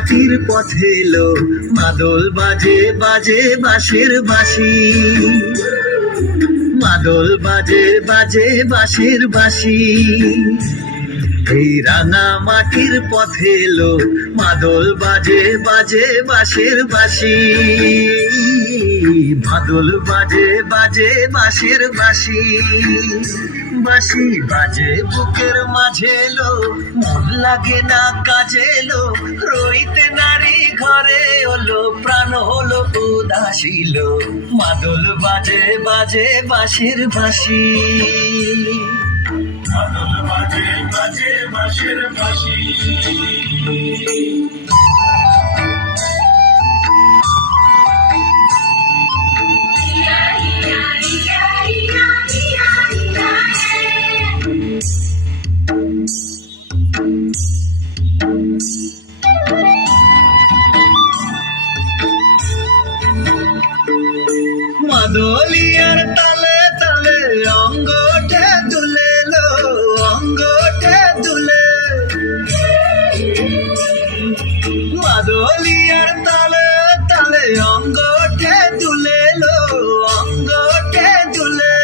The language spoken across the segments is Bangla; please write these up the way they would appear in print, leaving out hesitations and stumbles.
মাটির পথে এলো মাদল বাজে বাজে বাঁশের বাঁশি, মাদল বাজে বাজে বাঁশের বাঁশি। এই রাঙা মাটির পথে এলো মাদল বাজে বাজে বাঁশের বাঁশি, মাদল বাজে বাজে বাঁশের বাঁশি। বাঁশি বাজে বুকের মাঝে এলো, মন লাগে না কাজে এলো, রইতে নারী ঘরে হলো, প্রাণ হলো উদাসীল। মাদল বাজে বাজে বাঁশের বাঁশি, মাদল বাজে বাজে বাঁশের বাঁশি। মাদলিয়ার তালে তালে অঙ্গটে দুলে লো, অঙ্গটে দুলে। মাদলিয়ার তালে তালে অঙ্গটে দুলে লো, অঙ্গটে দুলে।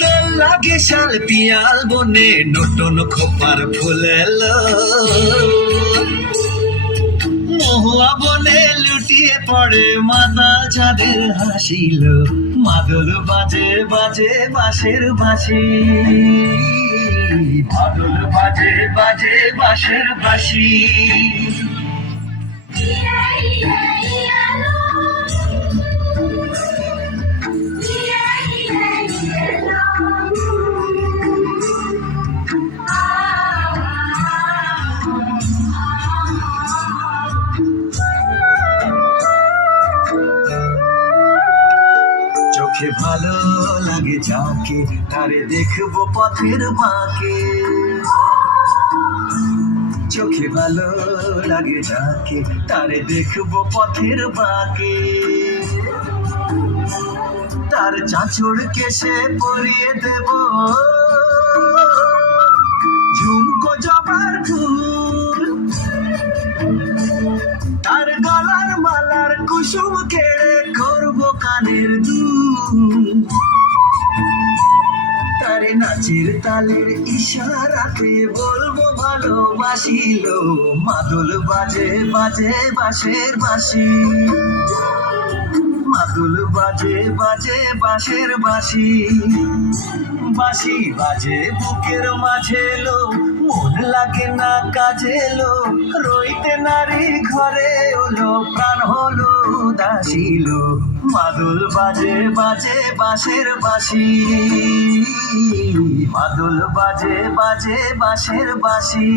দোল লাগে শাল পিয়াল বনে নতুন খোপার ফুলেলো, মহুয়া বনে লুটিয়ে পড়ে মাতা চাঁদের হাসিল। মাদল বাজে বাজে বাঁশের বাঁশি, মাদল বাজে বাজে বাঁশের বাঁশি। চোখে ভালো লাগে যাকে, তারে দেখবো পথের বাঁকে। চোখে ভালো লাগে যাকে, তারে দেখবো পথের বাঁকে। তার চাঁচড় কেশে পরিয়ে দেব ঝুমকো জবার ফুল, তার গলার মালার কুসুম কেড়ে করবো কানের দুল। তার নাচের তালের ইশারাতে বলবো ভালোবাসিল। মাদল বাজে বাজে বাঁশের বাঁশি, মাদল বাজে বাজে বাঁশের বাঁশি। বাঁশি বাজে বুকের মাঝে এলো, মন লাগে না কাজে এলো, রইতে নারী ঘরে হলো, প্রাণ হলো উদাসীল। মাদল বাজে বাজে বাঁশের বাঁশি, মাদল বাজে বাজে বাঁশের বাঁশি।